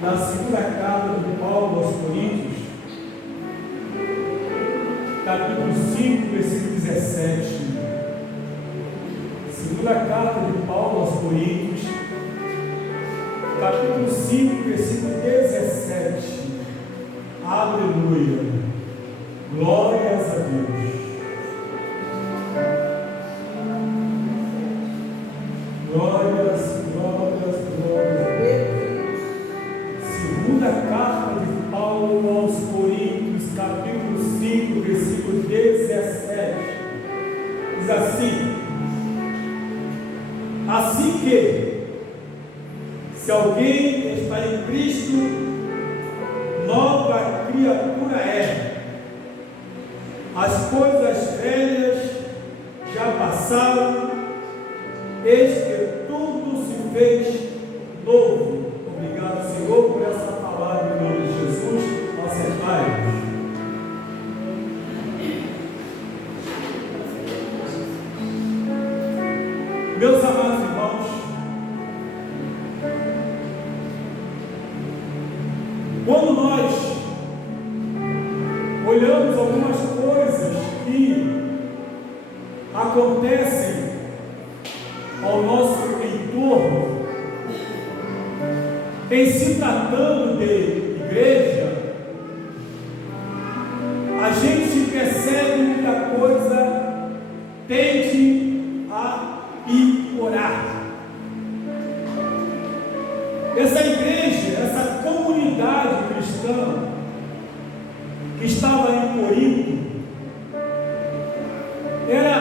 na segunda carta de Paulo aos Coríntios, capítulo 5, versículo 17. Segunda carta de Paulo aos Coríntios, capítulo 5, versículo 17. Aleluia! Glórias a Deus! Glórias, glórias, glórias. Segunda carta de Paulo aos Coríntios, capítulo 5, versículo 17. Diz assim: assim que, se alguém está em Cristo, nova criatura é. As coisas velhas já passaram, eis que tudo se fez novo. Obrigado, Senhor, por essa palavra em nome de Jesus. Acertai-nos. Meus amados irmãos, quando nós olhamos algumas coisas que acontecem ao nosso entorno, em se tratando de igreja, a gente percebe que a coisa tende a piorar. Essa igreja, essa comunidade cristã que estava em Corinto, era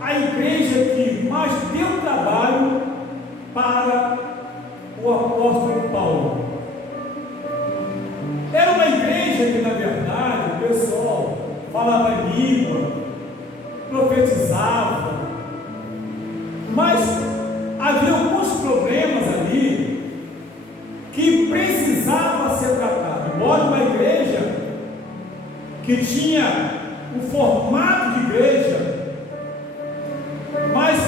a igreja que mais deu trabalho para o apóstolo Paulo. Era uma igreja que, na verdade, o pessoal falava em língua, profetizava, mas havia alguns problemas ali que precisavam ser tratados. Embora uma igreja que tinha o formato de igreja, mas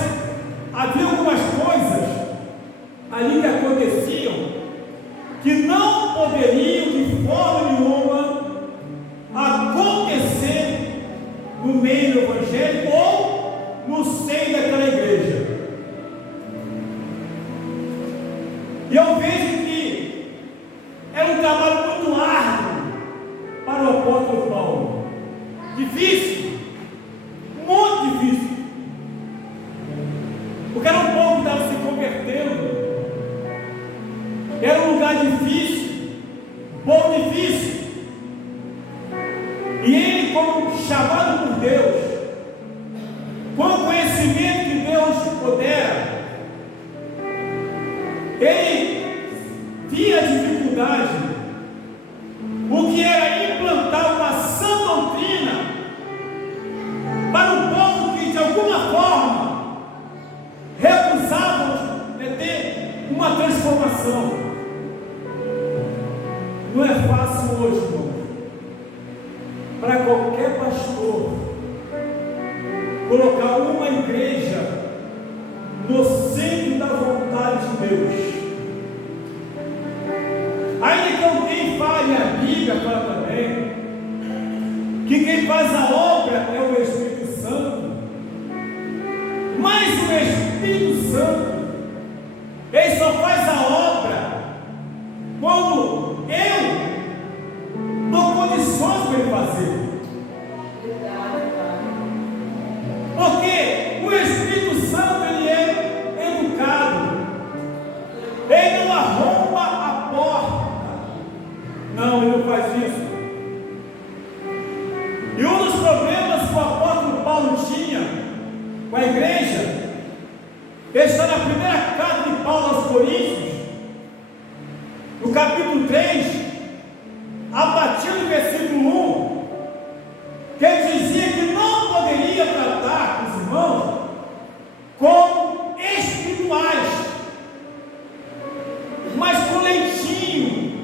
havia algumas coisas ali que aconteciam que não poderiam de forma nenhuma acontecer no meio do evangelho ou no seio daquela igreja. E eu vejo que era um trabalho muito árduo para o apóstolo Paulo. Difícil, muito difícil, porque era um povo que estava se convertendo. Era um lugar difícil, povo difícil. E ele, como chamado por Deus, com o conhecimento que Deus pudera, ele via a dificuldade, o que era implantar uma sã doutrina para um povo que de alguma forma recusava ter uma transformação. Não é fácil hoje, irmão, para qualquer pastor colocar uma igreja no centro da vontade de Deus. Ainda que alguém fale, a Bíblia fala também, que quem faz a obra é o Espírito Santo, mas o Espírito Santo, ele só faz a obra quando eu dou condições para ele fazer. Porque o Espírito Santo, ele é educado, ele não arromba a porta, não, ele não faz isso. E um dos problemas que o apóstolo Paulo tinha com a igreja está na primeira carta de Paulo aos Coríntios, no capítulo 3, a partir do versículo 1, que ele dizia que não poderia tratar os irmãos como espirituais, mas com leitinho,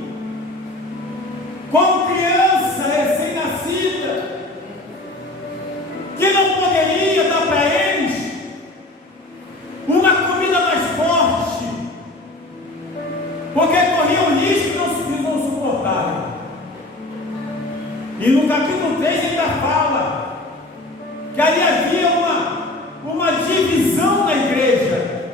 como criança recém-nascida, que não poderia dar para eles uma comida mais forte, porque corria o risco E no capítulo 3 ele ainda fala que ali havia uma divisão na igreja.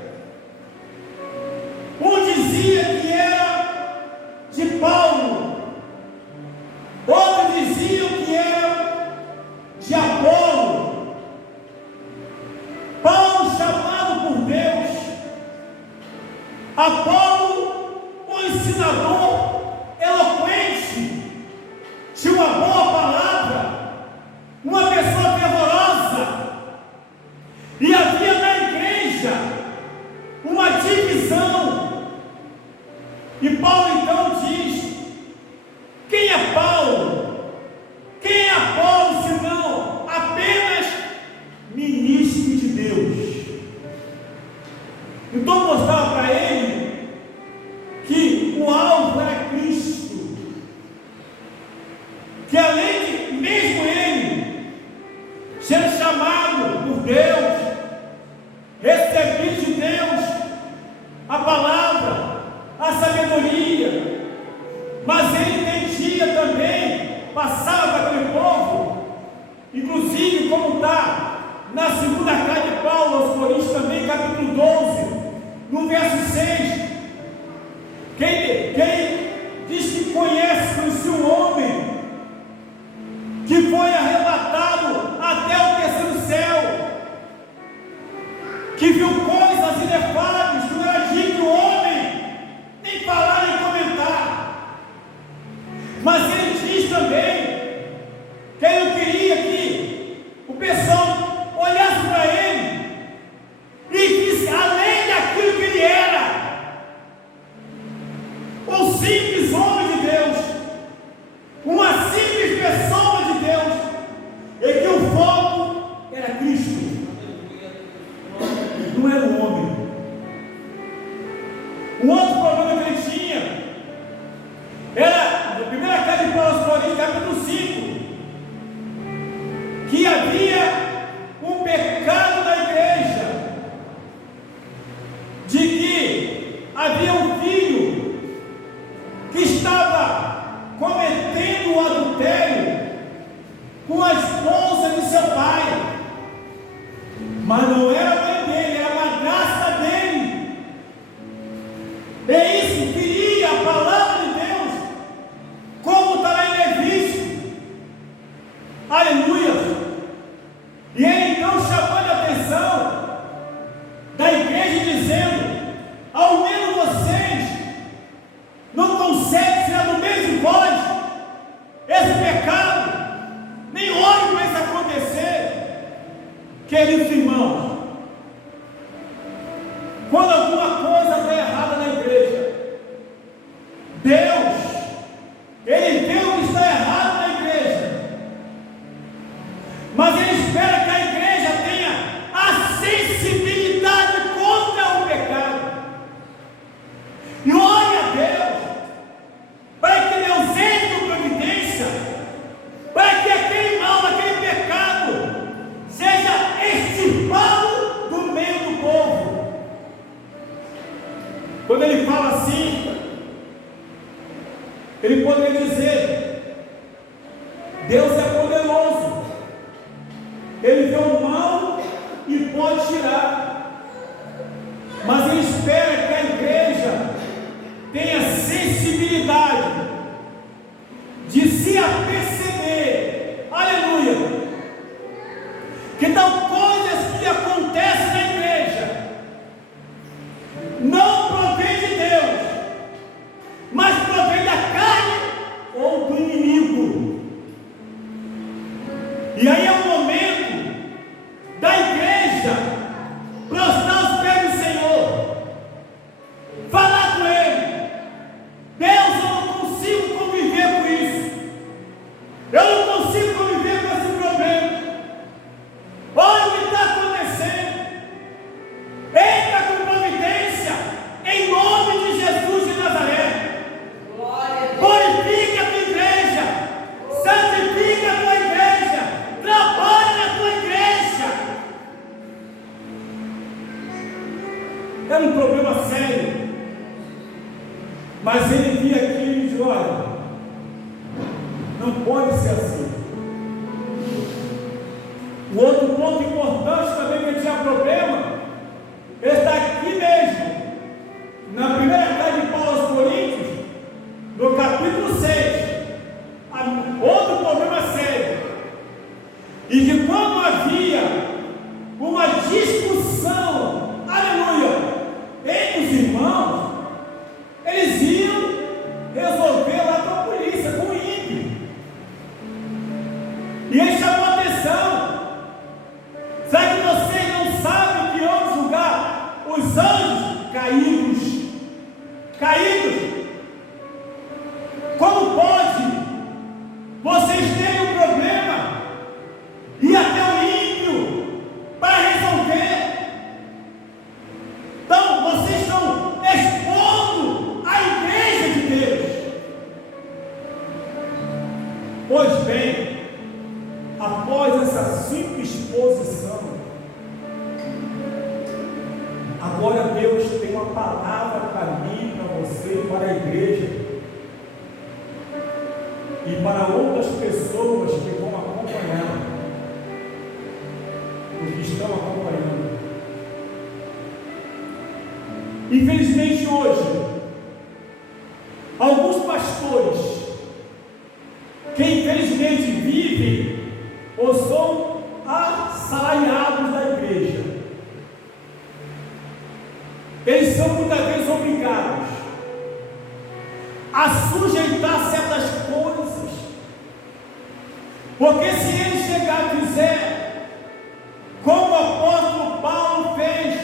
Um dizia que era de Paulo, outro dizia que era de Apolo. Paulo chamado por Deus, Apolo um ensinador eloquente, tinha uma boa palavra, uma pessoa fervorosa. E havia na igreja uma divisão. E Paulo então diz: quem é Paulo? Quem é Apolo, senão apenas ministro de Deus? Então mostrava para ele que o alvo era Cristo, que além de mesmo ele ser chamado por Deus, receber de Deus a palavra, a sabedoria, mas ele entendia também, passava para aquele povo, inclusive como está na segunda carta de Paulo aos Coríntios também, capítulo 12, no verso 6, quem diz que conhece um homem que foi arrebatado até o terceiro céu, que viu coisas inefáveis que não era digno do homem nem falar nem comentar. Mas ele diz também que ele não queria que o pessoal olhasse para ele e visse além daquilo que ele era, um simples homem de Deus, uma simples pessoa de Deus, e que o foco era Cristo, não era o homem. Um outro problema que ele tinha era, na primeira carta de Paulo aos Coríntios, capítulo 5, que havia um pecado na igreja, de que havia um filho que estava cometendo o adultério com a esposa de seu pai, mas não era a mãe dele, era a madrasta dele. É isso que queria a palavra de Deus, como está lá em Levítico, aleluia. E ele então chamando a atenção da igreja, dizendo: ao menos vocês não conseguem tirar do meio de vós esse pecado, nem olhem para isso acontecer. Queridos irmãos, quando alguma coisa está errada na igreja, Deus, Ele vê o que está errado na igreja, mas Ele espera que a igreja tenha a sensibilidade contra o pecado, e ore a Deus para que Deus entre com providência, para que aquele mal, aquele pecado seja extirpado do meio do povo. Quando ele fala assim, ele poderia dizer: Deus é poderoso, Ele vê o mal e pode tirar, mas Ele espera que a igreja tenha sensibilidade de se aperceber, aleluia, que tal coisas que acontecem na igreja não provém de Deus, mas provém da carne ou do inimigo. E aí é o momento da igreja prostrar os pés do Senhor, falar com Ele: Deus, eu não consigo conviver com isso, eu não consigo conviver com esse problema, olha o que está acontecendo, entra com providência, em nome de Jesus de Nazaré. Glorifica a tua igreja, santifica a tua igreja, trabalha na tua igreja. É um problema sério, mas ele via aquilo e disse: olha, não pode ser assim. O outro ponto importante também que tinha problema está aqui mesmo, na primeira carta de Paulo aos Coríntios, no capítulo 6. Outro problema sério. E que quando havia uma discussão, aleluia, entre os irmãos, eles iam resolver lá com a polícia, com o ímpio. E ele chamou a atenção. Será que vocês não sabem que vão julgar os anjos caídos? Caídos? Como pode vocês terem um problema e até o ímpio para resolver? Então vocês estão expondo a igreja de Deus. Pois bem, após essa simples exposição, agora Deus tem uma palavra para mim, para você, para a igreja e para outras pessoas que vão acompanhar, os que estão acompanhando. Infelizmente hoje, alguns pastores que infelizmente vivem ou são assalariados da igreja, eles são muitas vezes obrigados a sujeitar certas coisas, porque se ele chegar e fizer como o apóstolo Paulo fez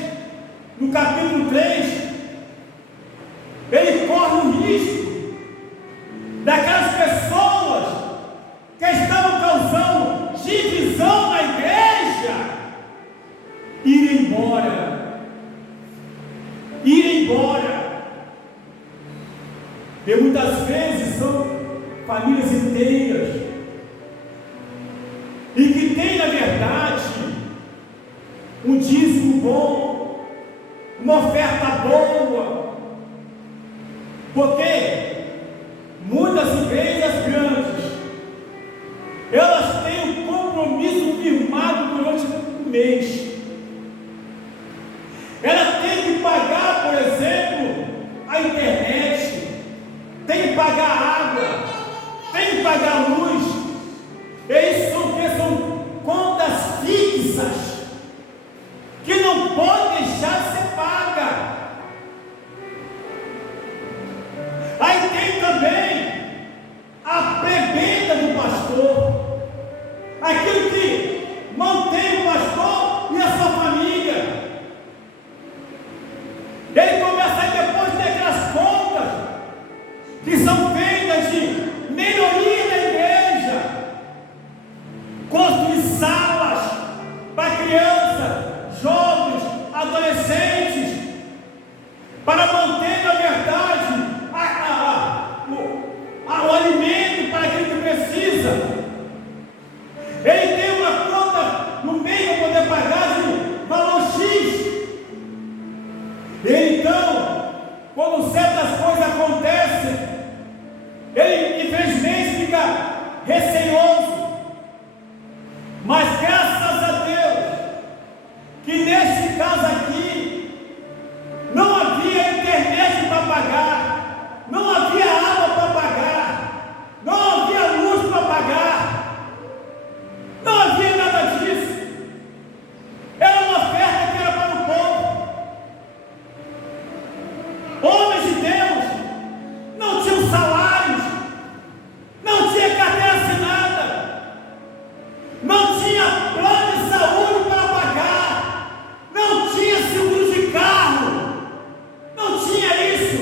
no capítulo 3, ele corre o risco daquelas pessoas que estavam causando divisão na igreja ir embora. E muitas vezes são famílias inteiras e que tem na verdade um dízimo bom, uma oferta boa, porque muitas igrejas grandes, elas têm um compromisso firmado durante o mês. Ela tem que pagar, por exemplo, a internet, tem que pagar a água, tem que pagar a luz. Isso são contas fixas que não podem deixar de ser pagas. Aí tem também a prebenda do pastor, aquilo que mantém o pastor e a sua família. Ele começa aí depois de ter aquelas contas que são feitas de melhoria da igreja, construir salas para crianças, jovens, adolescentes, para manter na verdade o alimento para aquele que precisa. Ele tem uma conta no meio para poder pagar de valor X. Então, quando certas coisas acontecem, ele infelizmente fica receoso. Mas graças a Deus, que neste caso aqui, não havia internet para pagar, não havia água para pagar, não havia luz para pagar, não havia nada disso. Era uma oferta que era para o povo. Homens de Deus não tinham salários, não tinha carteira assinada, não tinha plano de saúde para pagar, não tinha seguro de carro, não tinha isso.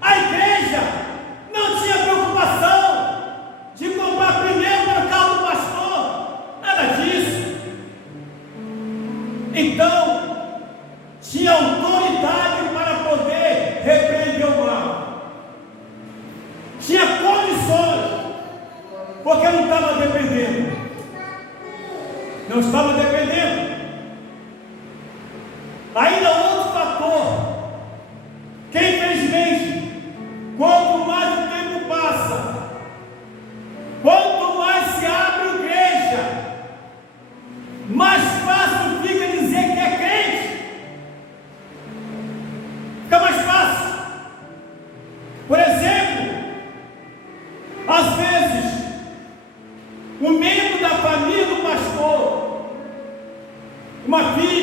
A igreja não tinha preocupação de comprar pneu para o carro do pastor, nada disso. Então, tinha autoridade para poder repreender o mal, tinha condições, porque não estava dependendo, Ainda outro fator, que infelizmente, quanto mais o tempo passa, quanto mais se abre igreja,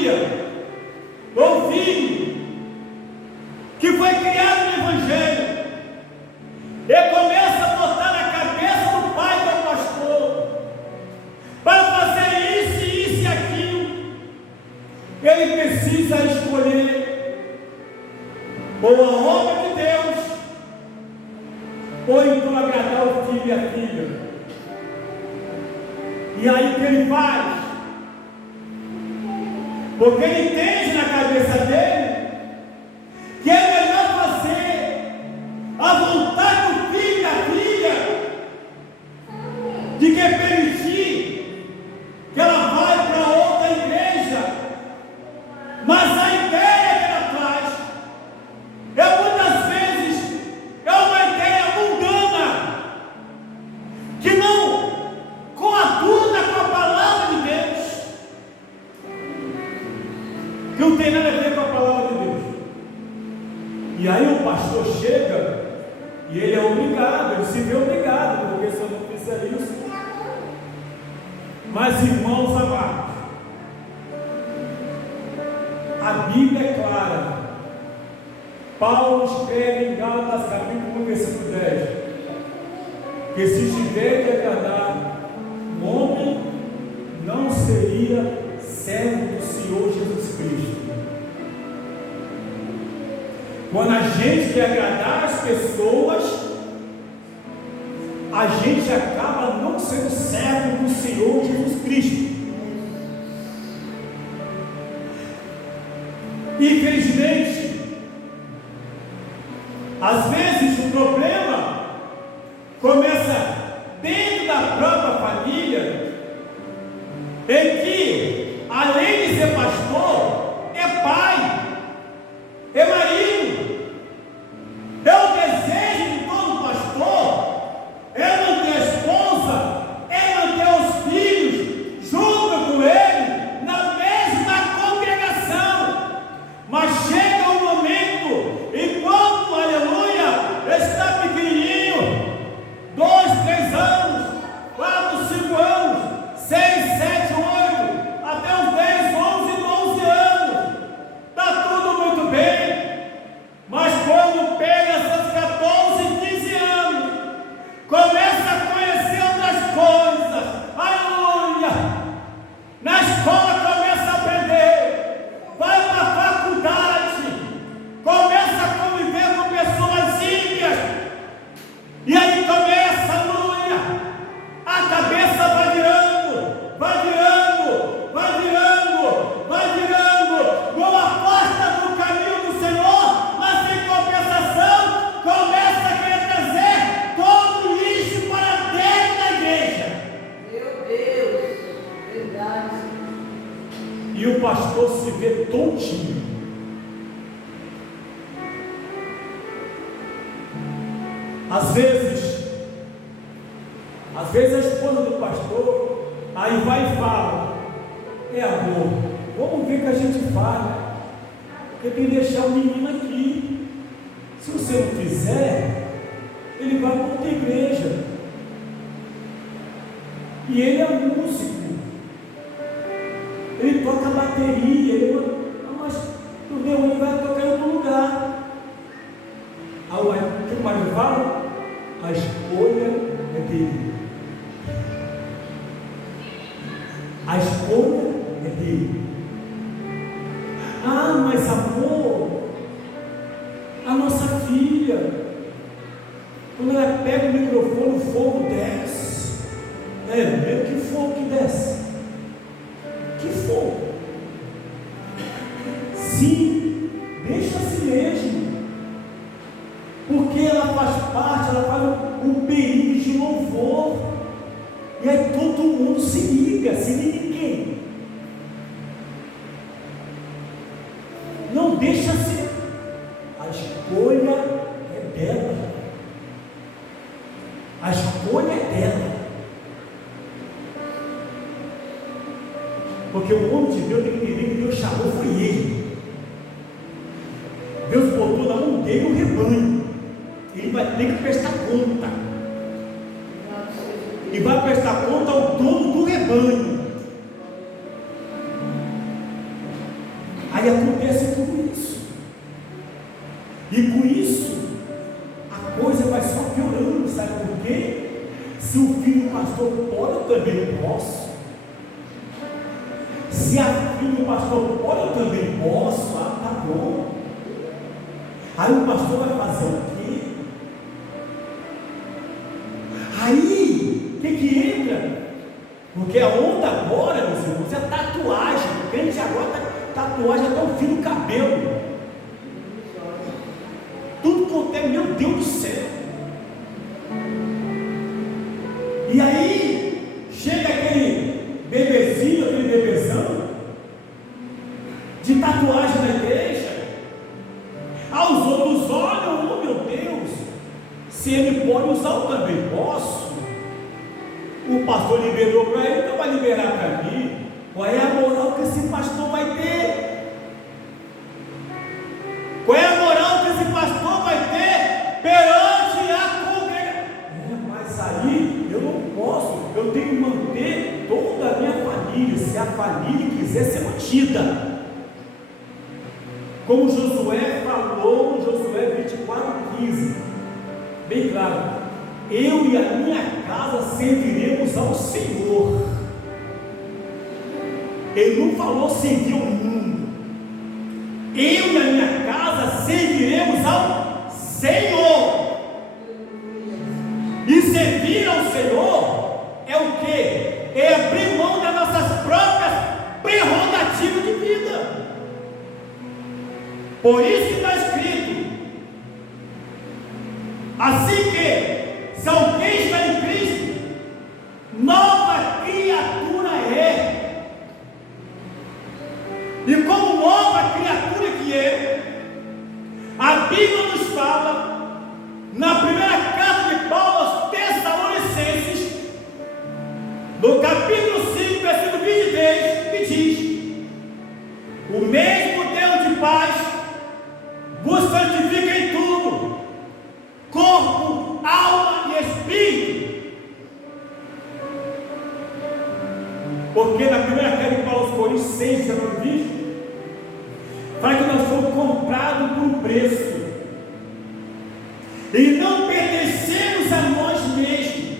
família, ou filho, que foi criado no Evangelho, ele começa a botar na cabeça do pai que é o pastor, para fazer isso, isso e aquilo, ele precisa escolher ou a obra de Deus, ou então agradar o filho e a filha. E aí o que ele faz? Porque ele entende na cabeça dele que é melhor fazer a vontade do filho e da filha de que permitir que ela vá para outra igreja. Mas a ideia que ela traz muitas vezes é uma ideia mundana, que não coaduna com a palavra de Deus, que não tem nada a ver com a palavra de Deus. E aí o pastor chega e ele é obrigado, ele se vê obrigado, porque se eu não fizer isso. Mas irmãos amados, a Bíblia é clara. Paulo escreve em Gálatas capítulo 1, versículo 10, que se tiver de agradar o homem, não seria servo do Senhor Jesus Cristo. Quando a gente quer agradar as pessoas, a gente acaba não sendo servo do Senhor Jesus Cristo. Infelizmente, às vezes o problema começa dentro da própria família, em que, além de ser pastor, é pai, é marido. É o desejo de todo pastor, é manter a esposa, é manter os filhos junto com ele, na mesma congregação. Mas chega um momento, enquanto, aleluia, está pequenininho, 2, 3 anos, 4, 5 anos, 6, 7, 8, até uns 10, 11, 12 anos, está tudo muito bem. Mas quando pega essas 14, 15 anos, começa a conhecer outras coisas, aleluia, na escola começa a aprender, vai para a faculdade, começa a conviver com pessoas ímpias, e aí começa, aleluia, a cabeça vai virando, vai virando, vai virando, vai virando, não afasta do caminho do Senhor, mas em compensação, começa a querer trazer todo o lixo para dentro da igreja. Meu Deus, verdade. E o pastor se vê tontinho. Às vezes a esposa do pastor aí vai e fala: é amor, vamos ver o que a gente faz, porque tem que deixar o menino aqui. Se você não fizer, ele vai para outra igreja. E ele é músico, ele toca bateria, mas o meu vai tocar em outro lugar. Aí o que mais fala? A escolha é dele. A escolha é dele. Ah, mas amor, a nossa filha, quando ela pega o microfone, o fogo desce. É mesmo? Que fogo que desce? Que fogo? Sim, deixa assim mesmo. Porque ela faz parte, ela faz um período de louvor. E aí todo mundo se liga ninguém. Não deixa ser. A escolha é dela. A escolha é dela. Porque o homem de Deus tem que entender que Deus chamou foi ele. Deus botou na mão dele o rebanho. Ele vai ter que prestar conta. E vai prestar conta ao dono do rebanho. Aí acontece tudo isso. E com isso, a coisa vai só piorando, sabe por quê? Se o filho do pastor pode, eu também posso. Se a filha do pastor pode, eu também posso. Ah, tá bom. Aí o pastor vai fazer o quê? Aí, o que entra? Porque a onda agora, meus irmãos, é tatuagem. O crente agora tá tatuagem até o fim do cabelo. Tudo quanto é, meu Deus do céu. E aí, chega aquele bebezinho, aquele bebezão, de tatuagem na igreja. Os outros olham, oh meu Deus, se ele pode usar, eu também posso. O pastor liberou para ele, então vai liberar para mim. Qual é a moral que esse pastor vai ter? Qual é a moral que esse pastor vai ter perante a congregação? Mas aí eu não posso, eu tenho que manter toda a minha família, se a família quiser ser mantida. Como Josué falou, Josué 24:15, bem claro: eu e a minha casa serviremos ao Senhor. Ele não falou servir ao mundo. Eu e a minha casa serviremos ao Senhor. E servir ao Senhor é o que? É abrir mão das nossas próprias prerrogativas de vida. Por isso que está escrito: assim que, se alguém está em Cristo, nova criatura é. E como nova criatura que é, a Bíblia nos fala, na primeira carta de Paulo aos Tessalonicenses, no capítulo 5, versículo 23, que diz: o mesmo Deus de paz vos santifica em tudo, corpo, alma e espírito. Porque na primeira carta de Paulo aos Coríntios 6, 19, 20, fala que nós fomos comprados por um preço, e não pertencemos a nós mesmos.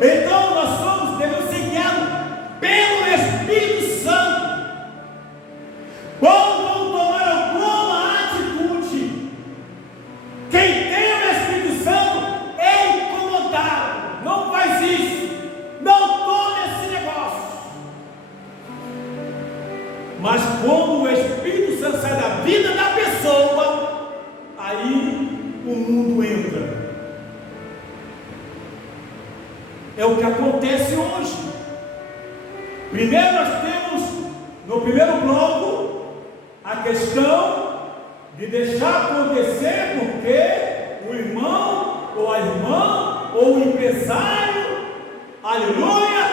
Então nós devemos ser guiados pelo Espírito Santo. Quando vamos tomar alguma atitude, quem tem o Espírito Santo é incomodado. Não faz isso, não tome esse negócio. Mas quando o Espírito Santo sai da vida da pessoa, aí o mundo entra. É o que acontece hoje. Primeiro nós temos, no primeiro bloco, a questão de deixar acontecer, porque o irmão, ou a irmã, ou o empresário, aleluia,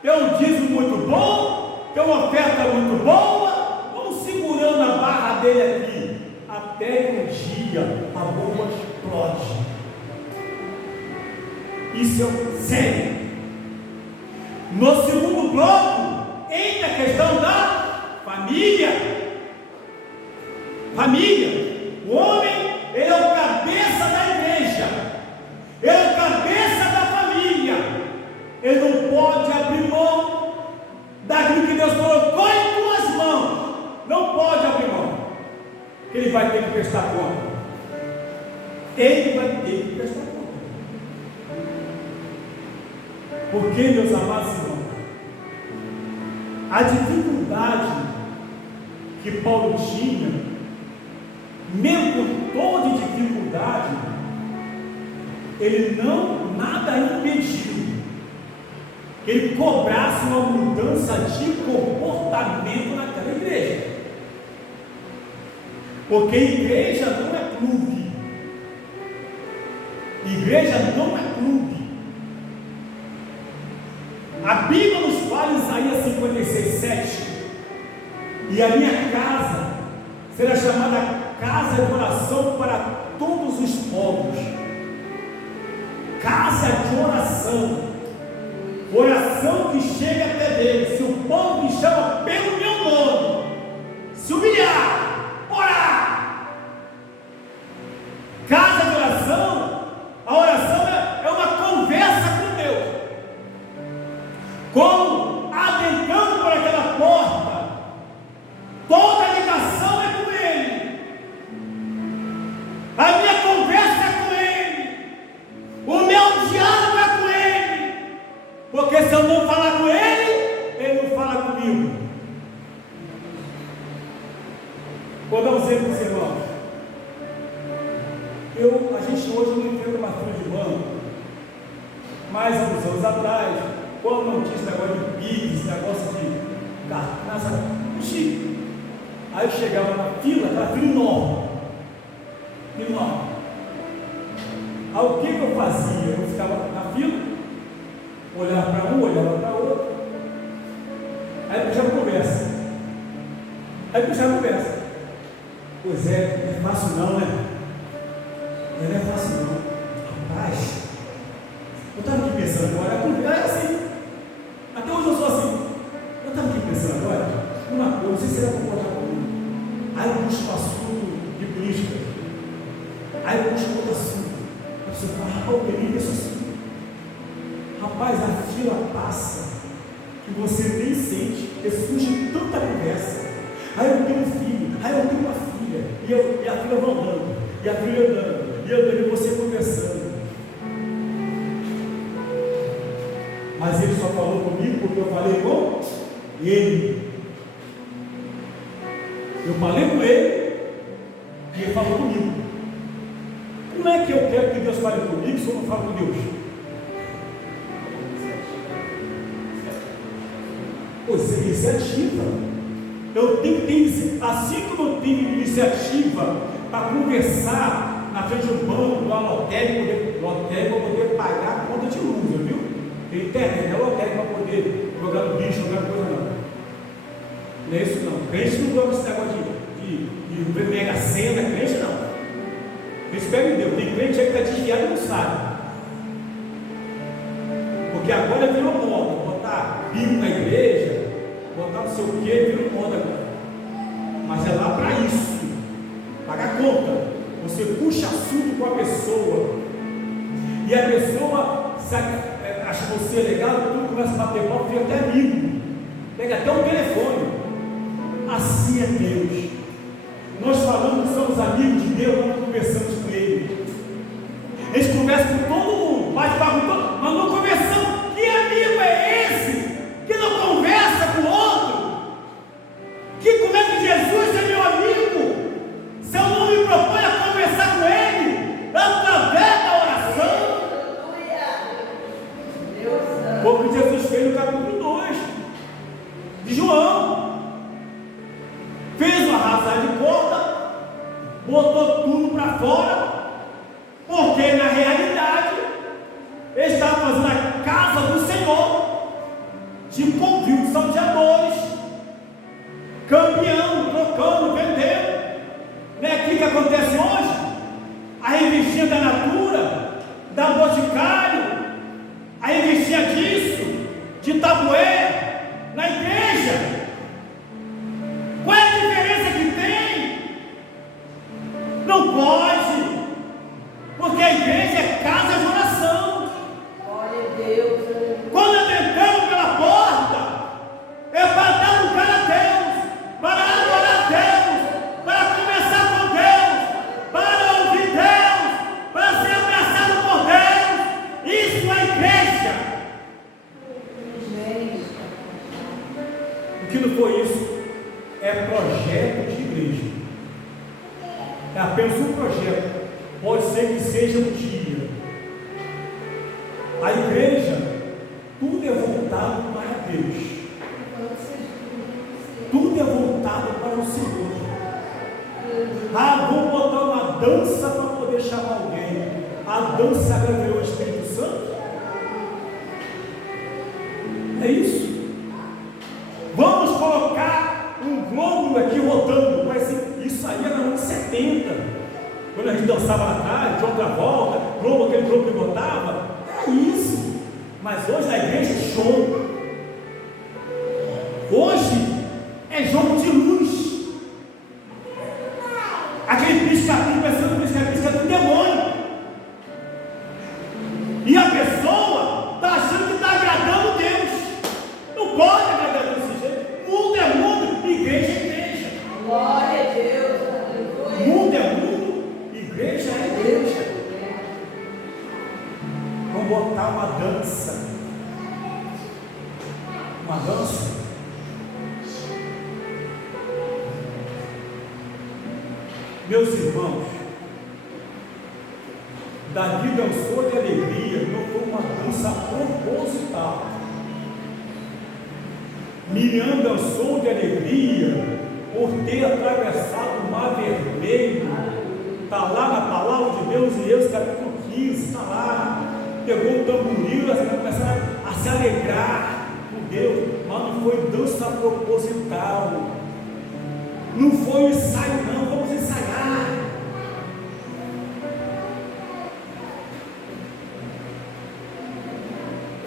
tem um dízimo muito bom, tem uma oferta muito boa, vamos segurando a barra dele aqui, até que um dia a bomba explode. Isso é sério. No segundo bloco, entra a questão da família. Família, o homem, ele é o cabeça da igreja, ele é o cabeça da família, ele não pode abrir mão daquilo que Deus colocou em tuas mãos, não pode abrir mão, ele vai ter que prestar conta, ele vai ter que prestar conta. Porque, meus amados irmãos, a dificuldade que Paulo tinha, mesmo com toda dificuldade, ele nada impediu que ele cobrasse uma mudança de comportamento naquela igreja. Porque igreja não é clube. Igreja não é clube. A Bíblia nos fala em Isaías 56:7: e a minha casa será chamada casa de oração para todos os povos. Casa de oração. Oração que chega até Deus. Se o povo me chama pelo meu nome, se humilhar, orar. Casa de oração, a oração é uma conversa com Deus. Como adentrando por aquela porta, toda a ligação é com Ele. A minha conversa é com Ele. O meu diálogo é com Ele. Porque se eu não falar com Ele, Ele não fala comigo. Vou dar um exemplo para os irmãos. A gente hoje não enfrenta uma fila de banco. Mas há uns anos atrás, quando não tinha esse negócio de PIX, esse negócio de cartão, aí eu chegava na fila, aquela fila enorme. Aí o que eu fazia? Eu ficava na fila, olhava para um, olhava para outro, aí puxava conversa. Pois é, não é fácil não, né? Não é fácil não. Rapaz, eu estava aqui pensando agora, é assim. Até hoje eu sou assim. Eu estava aqui pensando agora, uma coisa, não sei se ele vai concordar comigo. Aí eu puxo um assunto de política. Aí eu puxo outro assunto. A pessoa fala, rapaz, eu queria esse assunto. Rapaz, a fila passa que você nem sente, porque surge tanta conversa. Aí eu tenho um filho, aí eu tenho uma filha, e a filha vai andando, e a filha andando, e você conversando. Mas ele só falou comigo porque eu falei com ele. Eu falei com ele e ele falou comigo. Como é que eu quero que Deus fale comigo se eu não falo com Deus? Pois é, iniciativa. Eu tenho que ter, assim como eu tenho iniciativa para conversar na frente do banco, do lotérico, para poder pagar a conta de luz, viu? Internet, não é lotérico para poder jogar no bicho, jogar coisa não. Não é isso não. Crente não gosta desse negócio de mega senda, crente não. Crente pega em Deus. Tem crente aí que está desviado e não sabe. Porque agora virou moda, botar Bíblia na igreja, botar não sei o que, virou moda agora. Mas é lá para isso. Pagar conta. Você puxa assunto com a pessoa. E a pessoa acha você legal, tudo começa a bater papo, fica até amigo. Pega até um telefone. Assim é Deus. Nós falamos que somos amigos de Deus, nós conversamos com Ele. A gente conversa com todo mundo, bate papo com todo mundo, mas não conversamos. Que amigo é esse que não conversa com o outro? Como é que Jesus é meu amigo? Se eu não me proponho a conversar com Ele, através da oração. Foi o que Jesus fez no capítulo 2 de João. Fez uma arrasar de corda, botou tudo para fora, porque na realidade ele estava fazendo a casa do Senhor de convívio de salteadores, campeando, trocando, vendendo. Não é aquilo que acontece hoje? A revistinha da Natura, da Boticário, a revistinha disso, de tabué, na igreja. Qual é a diferença que tem? Não pode, porque a igreja é casa de oração. Glória a Deus. Quando adentramos pela porta, é para dar lugar a Deus, para adorar a Deus, para conversar com Deus, para ouvir Deus, para ser abraçado por Deus. Isso é igreja. O que não foi isso? É projeto de igreja. É apenas um projeto. Pode ser que seja um dia. A igreja, tudo é voltado para Deus. Tudo é voltado para o Senhor. Vamos botar uma dança para poder chamar alguém. A dança agora virou o Espírito Santo. É isso. Vamos colocar um glóbulo aqui rodando. Isso aí era nos anos 70. Quando a gente dançava na tarde, de outra volta, globo, aquele globo que botava. Era isso. Mas hoje na igreja é show. Hoje é jogo de luz. Aquele pisca-pisca, pensando que pisca-pisca é do demônio. E a pessoa está achando que está agradando Deus. Não pode agradar Deus desse jeito. Mundo é mundo, igreja é igreja. Glória a Deus. Mundo é mundo, igreja é igreja. Vamos botar uma dança. Uma dança. Meus irmãos, Davi dançou de alegria, não foi uma dança proposital. Miriam dançou de alegria por ter atravessado o mar vermelho. Está lá na palavra de Deus, em Êxodo capítulo 15, está lá. Pegou o tamboril, elas começaram a se alegrar por Deus, mas não foi dança proposital. Não foi um ensaio, não, vamos ensaiar.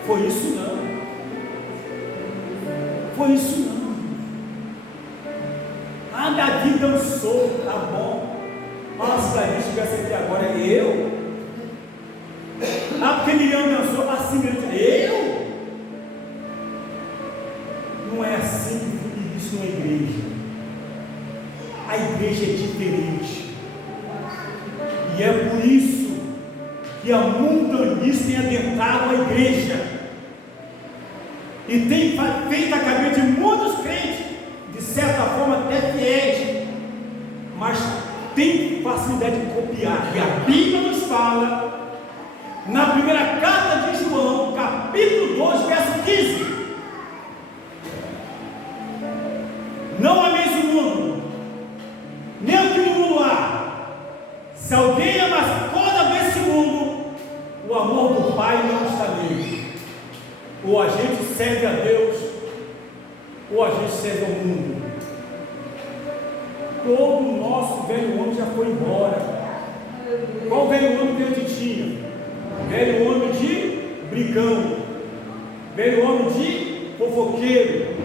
Foi isso não. Foi isso não. Ah, Davi dançou, tá bom. Mas se Davi estivesse aqui agora, eu? Ah, porque Miriam dançou, assim, eu? Não é assim que isso na igreja. A igreja é diferente. E é por isso que a mundanice tem adentrado a igreja. E tem feito a cabeça de muitos crentes, de certa forma até fiéis, mas tem facilidade de copiar. E a Bíblia nos fala, na primeira carta de João, capítulo 2, verso 15: não ameis o mundo, nem o que no mundo há. Se alguém ama as coisas desse mundo, o amor do Pai não está nele. Ou a gente serve a Deus, ou a gente serve ao mundo. Todo o nosso velho homem já foi embora. Qual velho homem que a gente tinha? Velho homem de brigão, velho homem de fofoqueiro,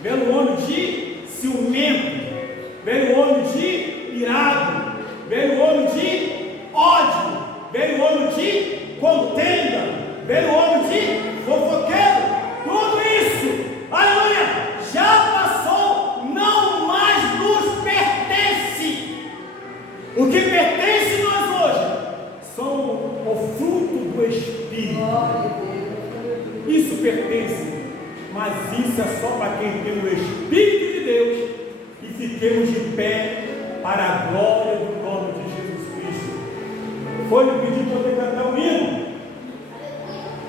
velho homem de ciumento, velho homem de irado, velho homem de ódio, velho homem de contenda, velho homem de fofoqueiro. Tudo isso, aleluia, já passou, não mais nos pertence. O que pertence a nós hoje são o fruto do Espírito. Isso pertence, mas isso é só para quem tem o Espírito de Deus. E fiquemos de pé para a glória do nome de Jesus Cristo. Foi me pedir para eu cantar um hino,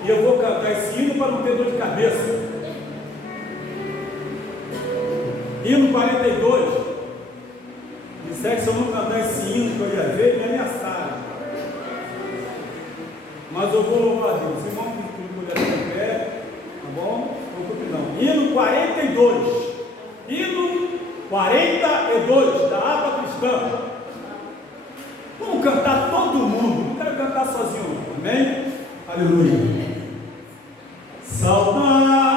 e eu vou cantar esse hino para não ter dor de cabeça. Hino 42. Disseram que se eu não cantar esse hino que eu ia ver, me ameaçaram. Mas eu vou louvar a Deus. Irmão, que puder ficar em pé, tá bom? Não. Hino 42. Hino 42 da Harpa Cristã. Vamos cantar todo mundo. Não quero cantar sozinho, amém? Aleluia. Saudade.